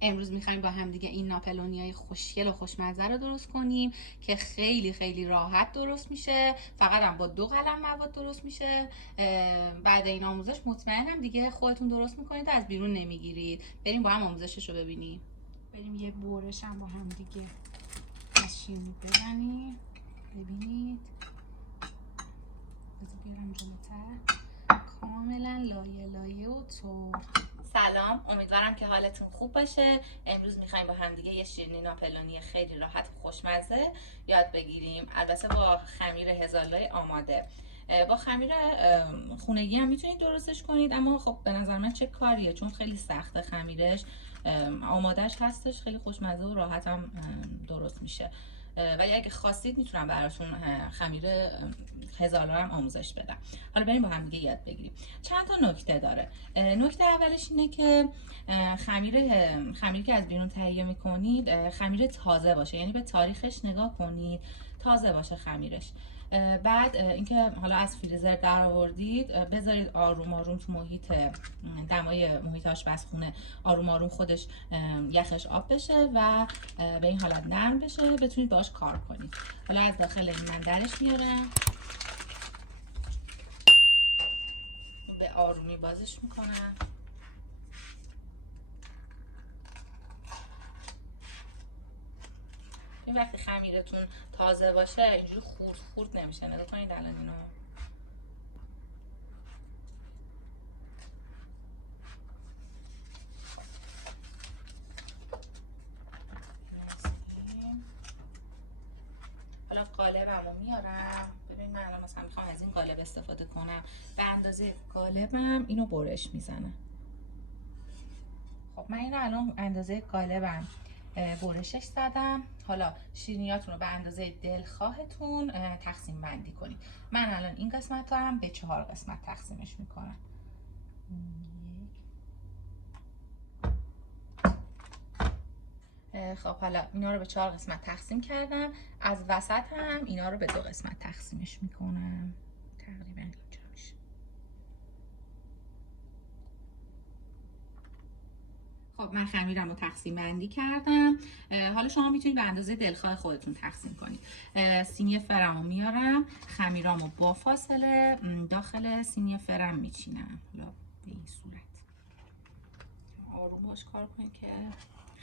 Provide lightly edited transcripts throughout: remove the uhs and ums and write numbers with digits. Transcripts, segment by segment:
امروز میخوایم با هم دیگه این ناپلونیای خوشگل و خوشمزه رو درست کنیم که خیلی خیلی راحت درست میشه. فقط هم با 2 قلم مواد درست میشه. بعد این آموزش مطمئنم دیگه خودتون درست میکنید و از بیرون نمیگیرید. بریم با هم آموزشش رو ببینیم. بریم یه برش هم با هم دیگه از شیرینی بزنیم. ببینید بذار بیارم جلوتر. کاملا لایه لایه و تو. سلام، امیدوارم که حالتون خوب باشه. امروز میخوایم با هم دیگه یه شیرینی ناپلونی خیلی راحت و خوشمزه یاد بگیریم، البته با خمیر هزارلای آماده. با خمیر خونگی هم میتونید درستش کنید، اما خب به نظر من چه کاریه، چون خیلی سخته خمیرش. آمادهش هستش، خیلی خوشمزه و راحت هم درست میشه. ولی اگه خواستید میتونم براتون خمیر هزارلا هم آموزش بدم. حالا بریم با هم دیگه یاد بگیریم. چند تا نکته داره. نکته اولش اینه که خمیری که از بیرون تهیه میکنید خمیر تازه باشه، یعنی به تاریخش نگاه کنید، تازه باشه خمیرش. بعد اینکه حالا از فریزر در آوردید بذارید آروم آروم تو دمای محیط آشپزخونه آروم آروم خودش یخش آب بشه و به این حالت نرم بشه، بتونید باش کار کنید. حالا از داخل این من درش میارم، به آرومی بازش میکنم. این وقتی خمیرتون تازه باشه اینجوری خورد خورد نمیشه. نگاه کنید الان اینو. حالا قالبمو میارم. ببین من الان مثلا میخوام از این قالب استفاده کنم، به اندازه قالبم اینو برش میزنم. خب من اینو الان اندازه قالبم برشش زدم. حالا شیرینیاتون رو به اندازه دلخواهتون تقسیم بندی کنید. من الان این قسمت رو هم به 4 قسمت تقسیمش میکنم. خب حالا اینا رو به 4 قسمت تقسیم کردم. از وسط هم اینا رو به 2 قسمت تقسیمش میکنم. تقریبا اینجا میشه. خب من خمیرم رو تقسیم بندی کردم. حالا شما میتونید به اندازه دلخواه خودتون تقسیم کنید. سینی فرمو میارم، خمیرامو با فاصله داخل سینی فرم میچینم. حالا به این صورت آروم باش کار کنید که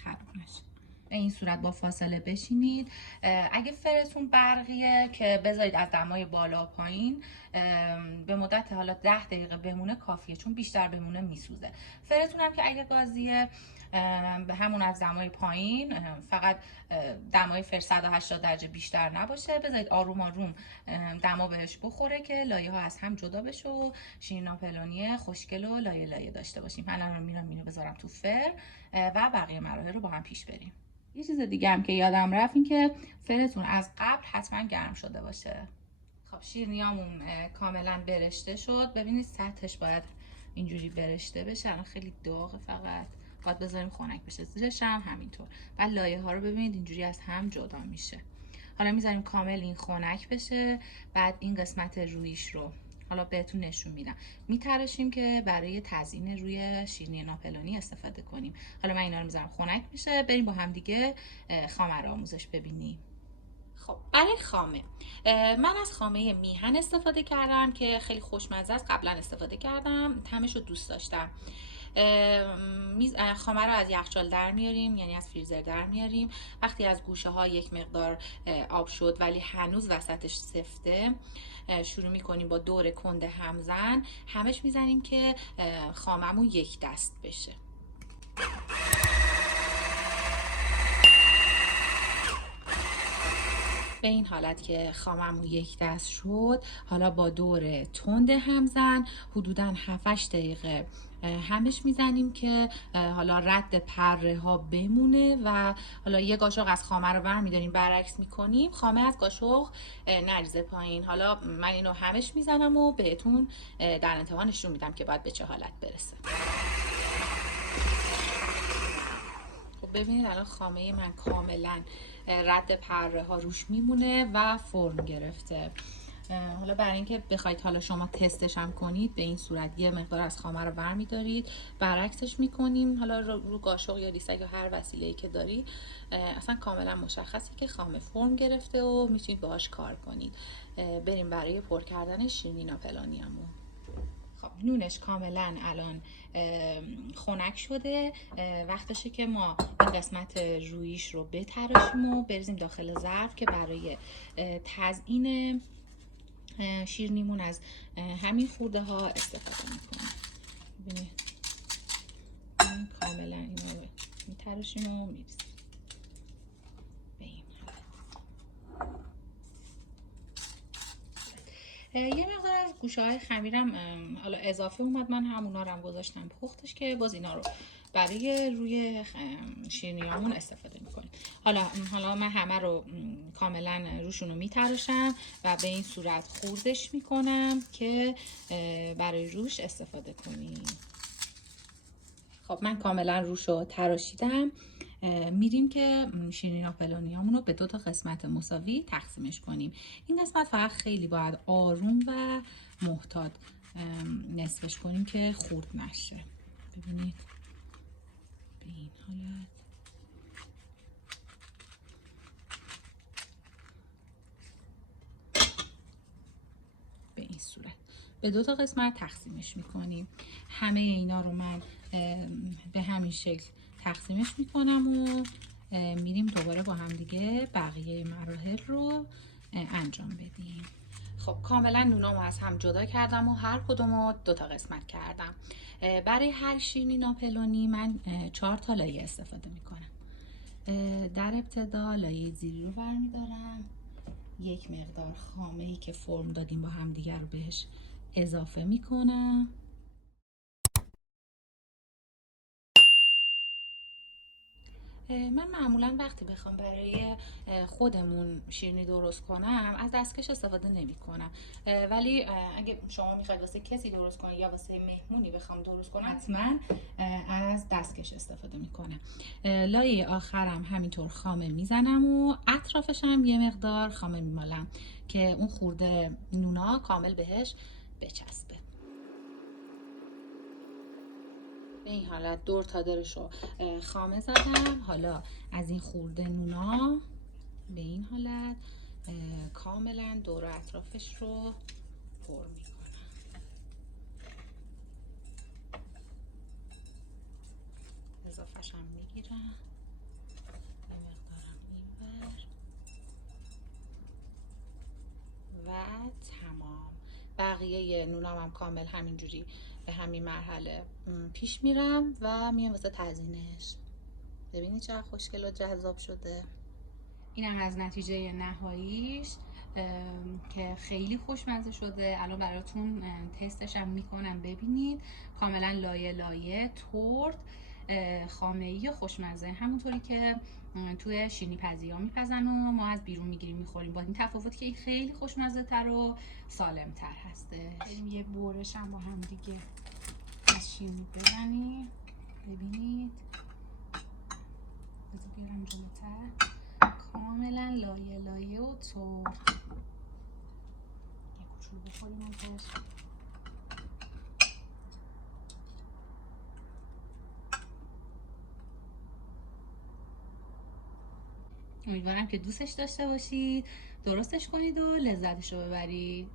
خراب نشه. به این صورت با فاصله بشینید. اگه فرتون برقیه که بذارید از دمای بالا پایین، به مدت حالا 10 دقیقه بمونه کافیه، چون بیشتر بمونه میسوزه. فرتون هم که اگه گازیه به همون از دمای پایین، فقط دمای فر 180 درجه بیشتر نباشه. بذارید آروم آروم دما بهش بخوره که لایه ها از هم جدا بشه و شیرینی ناپلونی خوشگل و لایه لایه داشته باشیم. من الان میرم اینو بذارم تو فر و بقیه مراحل رو با هم پیش بریم. یه چیز دیگه هم که یادم رفت این که فرتون از قبل حتما گرم شده باشه. خب شیرینیامون کاملا برشته شد. ببینید سطحش باید اینجوری برشته بشه. الان خیلی داغه، فقط باید بذاریم خنک بشه. زیرش هم همینطور. بعد لایه ها رو ببینید اینجوری از هم جدا میشه. حالا میذاریم کامل این خنک بشه. بعد این قسمت رویش رو حالا بهتون نشون میدم. میتراشیم که برای تزیین روی شیرینی ناپلونی استفاده کنیم. حالا من اینا رو میذارم خنک بشه. بریم با هم دیگه خامه رو آموزش ببینیم. خب برای خامه من از خامه میهن استفاده کردم که خیلی خوشمزه است. قبلا استفاده کردم، طعمش رو دوست داشتم. خامه رو از یخچال در میاریم، یعنی از فریزر در میاریم. وقتی از گوشه ها یک مقدار آب شد ولی هنوز وسطش سفته، شروع میکنیم با دور کند همزن همش میزنیم که خاممون یک دست بشه. به این حالت که خاممون یک دست شد، حالا با دور تند همزن حدوداً 7-8 دقیقه همش میزنیم که حالا رد پره ها بمونه و حالا یه قاشق از خامه رو برمیداریم برعکس میکنیم، خامه از قاشق نریزه پایین. حالا من اینو همش میزنم و بهتون در انتها نشون میدم که باید به چه حالت برسه. خب ببینید الان خامه من کاملا رد پره ها روش میمونه و فرم گرفته. حالا برای اینکه بخواید حالا شما تستش هم کنید، به این صورت یه مقدار از خامه رو برمی‌دارید، برعکسش می‌کنیم، حالا رو قاشق یا لیسک یا هر وسیله‌ای که داری، اصلا کاملا مشخصه که خامه فرم گرفته و میتونید باهاش کار کنید. بریم برای پر کردن شیرینی ناپلونیمون. خب نونش کاملا الان خنک شده، وقتشه که ما این قسمت رویش رو بتراشیم و بریزیم داخل ظرف که برای تزیین شیرینیمون از همین خورده ها استفاده میکنیم. ببینید کاملا اینو میتراشیم و میریزیم به این حالت. یه مقدار از گوشه های خمیرم حالا اضافه اومد، من همونا رو هم گذاشتم پختش که باز اینا رو برای روی شیرینیامون استفاده میکنیم. حالا من همه رو کاملا روشون رو میتراشم و به این صورت خوردش میکنم که برای روش استفاده کنیم. خب من کاملا روش رو تراشیدم. میریم که شیرینی ناپلونیامون رو به 2 تا قسمت مساوی تقسیمش کنیم. این قسمت فقط خیلی باید آروم و محتاط نصفش کنیم که خورد نشه. ببینید به این حالت. به این صورت به 2 تا قسمت تقسیمش میکنیم. همه اینا رو من به همین شکل تقسیمش میکنم و میریم دوباره با هم دیگه بقیه مراحل رو انجام بدیم. خب کاملا نونامو از هم جدا کردم و هر کدومو 2 تا قسمت کردم. برای هر شیرینی ناپلونی من 4 تا لایه استفاده میکنم. در ابتدا لایه زیری رو برمیدارم، یک مقدار خامه ای که فرم دادیم با هم دیگر رو بهش اضافه میکنم. من معمولا وقتی بخوام برای خودمون شیرینی درست کنم از دستکش استفاده نمی کنم، ولی اگه شما میخواید واسه کسی درست کنید یا واسه مهمونی بخوام درست کنم حتما از دستکش استفاده میکنم. لایه آخرم همینطور خامه میزنم و اطرافش هم یه مقدار خامه میمالم که اون خورده نونا کامل بهش بچسبه. به این حالت دور تا دورش رو خامه زدم. حالا از این خورده نونا به این حالت کاملا دور اطرافش رو پر میکنم. اضافهش هم میگیرم، یه مقدارم اینور و تمام. بقیه نونام هم کامل همینجوری به همین مرحله پیش میرم و میام واسه تزیینش. ببینید چقدر خوشگل و جذاب شده. اینم از نتیجه نهاییش که خیلی خوشمزه شده. الان براتون تستش هم میکنم ببینید. کاملا لایه لایه تورت خامه‌ای و خوشمزه، همونطوری که توی شیرینی پزی ها میپزن و ما از بیرون میگیریم میخوریم، با این تفاوت که این خیلی خوشمزه تر و سالم تر هستش. یه برش هم با هم دیگه از شیرینی بزنیم. ببینید بذار بیارم جلوتر. کاملا لایه لایه و تورت. یه کوچولو بخوریم ازش. امیدوارم که دوستش داشته باشید، درستش کنید و لذتش رو ببرید.